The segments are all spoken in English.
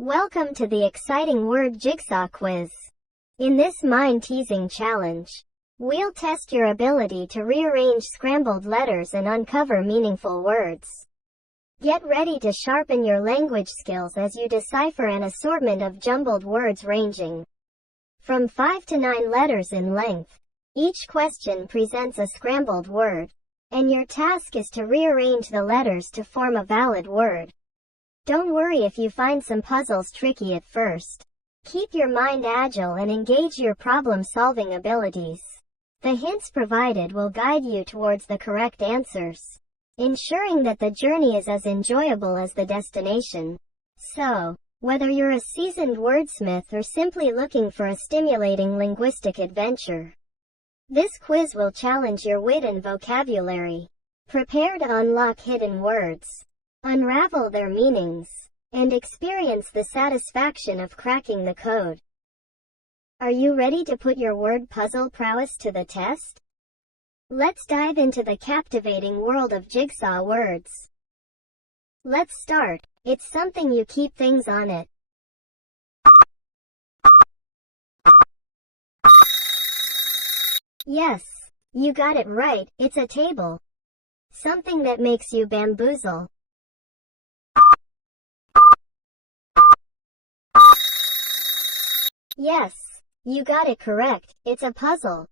Welcome to the exciting word Jigsaw quiz. In this mind-teasing challenge, we'll test your ability to rearrange scrambled letters and uncover meaningful words. Get ready to sharpen your language skills as you decipher an assortment of jumbled words ranging from 5 to 9 letters in length. Each question presents a scrambled word, and your task is to rearrange the letters to form a valid word. Don't worry if you find some puzzles tricky at first. Keep your mind agile and engage your problem-solving abilities. The hints provided will guide you towards the correct answers, ensuring that the journey is as enjoyable as the destination. So, whether you're a seasoned wordsmith or simply looking for a stimulating linguistic adventure, this quiz will challenge your wit and vocabulary. Prepare to unlock hidden words, unravel their meanings, and experience the satisfaction of cracking the code. Are you ready to put your word puzzle prowess to the test? Let's dive into the captivating world of jigsaw words. Let's start. It's something you keep things on it. Yes, you got it right, it's a table. Something that makes you bamboozle. Yes, you got it correct, it's a puzzle.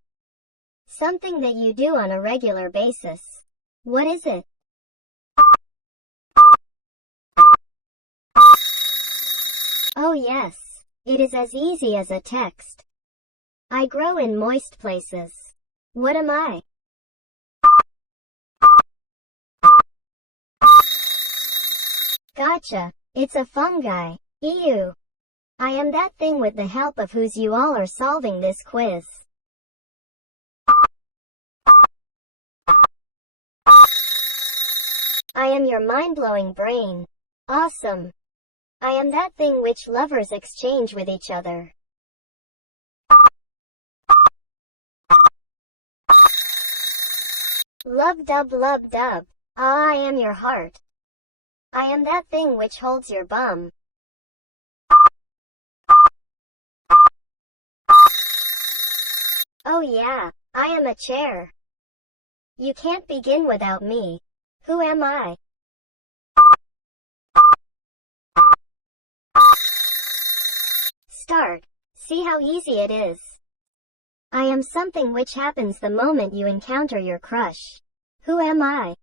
Something that you do on a regular basis. What is it? Oh yes, it is as easy as a text. I grow in moist places. What am I? Gotcha, it's a fungi. Ew. I am that thing with the help of whose you all are solving this quiz. I am your mind-blowing brain. Awesome. I am that thing which lovers exchange with each other. Love dub love dub. Ah, I am your heart. I am that thing which holds your bum. Oh yeah, I am a chair. You can't begin without me. Who am I? Start. See how easy it is. I am something which happens the moment you encounter your crush. Who am I?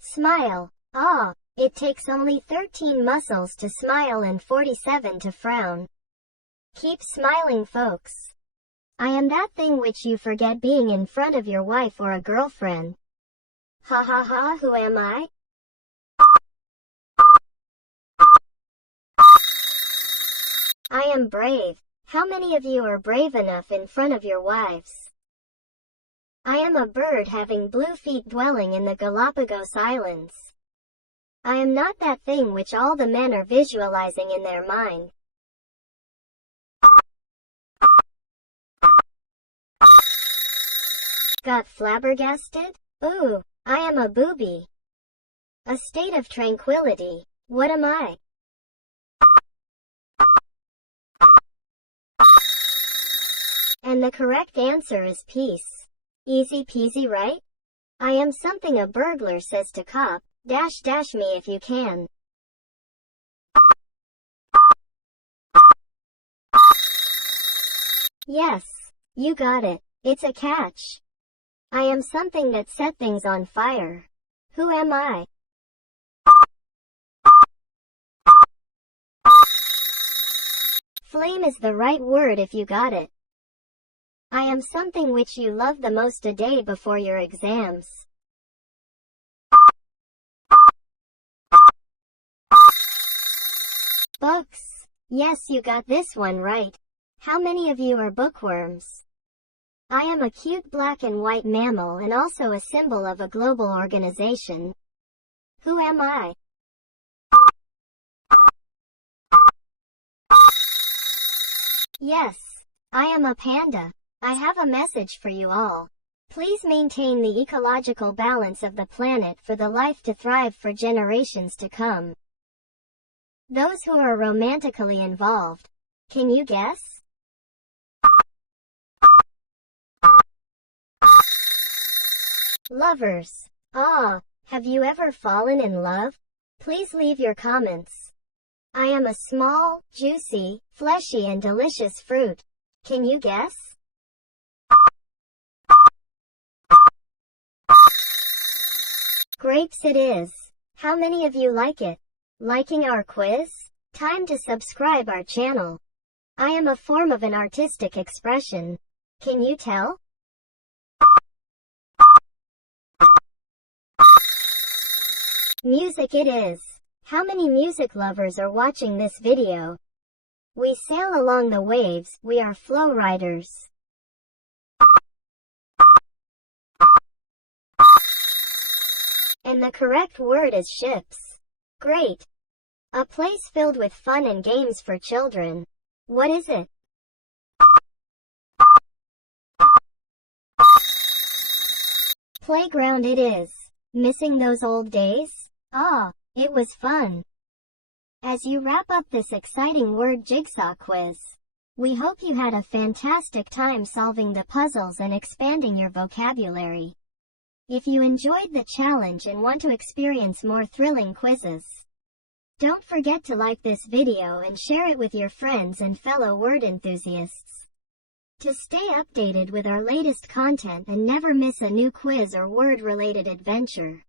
Smile. Ah, it takes only 13 muscles to smile and 47 to frown. Keep smiling, folks. I am that thing which you forget being in front of your wife or a girlfriend. Ha ha ha, who am I? I am brave. How many of you are brave enough in front of your wives? I am a bird having blue feet dwelling in the Galapagos Islands. I am not that thing which all the men are visualizing in their mind. Got flabbergasted? Ooh, I am a booby. A state of tranquility. What am I? And the correct answer is peace. Easy peasy, right? I am something a burglar says to cop, dash dash me if you can. Yes, you got it. It's a catch. I am something that set things on fire. Who am I? Flame is the right word if you got it. I am something which you love the most a day before your exams. Books. Yes, you got this one right. How many of you are bookworms? I am a cute black and white mammal and also a symbol of a global organization. Who am I? Yes, I am a panda. I have a message for you all. Please maintain the ecological balance of the planet for the life to thrive for generations to come. Those who are romantically involved. Can you guess? Lovers. Ah, have you ever fallen in love? Please leave your comments. I am a small, juicy, fleshy and delicious fruit. Can you guess? Grapes it is. How many of you like it? Liking our quiz? Time to subscribe our channel. I am a form of an artistic expression. Can you tell? Music it is. How many music lovers are watching this video? We sail along the waves, we are flow riders. And the correct word is ships. Great. A place filled with fun and games for children. What is it? Playground it is. Missing those old days? Ah, it was fun. As you wrap up this exciting word jigsaw quiz, we hope you had a fantastic time solving the puzzles and expanding your vocabulary. If you enjoyed the challenge and want to experience more thrilling quizzes, don't forget to like this video and share it with your friends and fellow word enthusiasts. To stay updated with our latest content and never miss a new quiz or word-related adventure,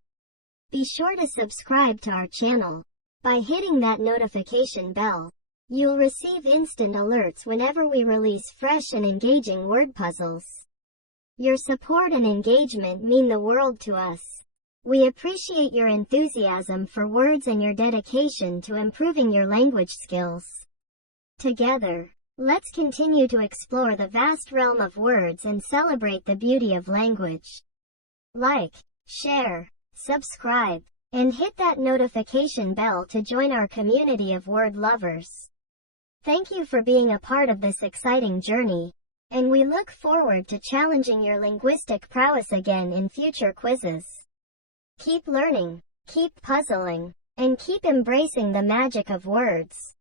be sure to subscribe to our channel. By hitting that notification bell, you'll receive instant alerts whenever we release fresh and engaging word puzzles. Your support and engagement mean the world to us. We appreciate your enthusiasm for words and your dedication to improving your language skills. Together, let's continue to explore the vast realm of words and celebrate the beauty of language. Like, share, subscribe, and hit that notification bell to join our community of word lovers. Thank you for being a part of this exciting journey, and we look forward to challenging your linguistic prowess again in future quizzes. Keep learning, keep puzzling, and keep embracing the magic of words.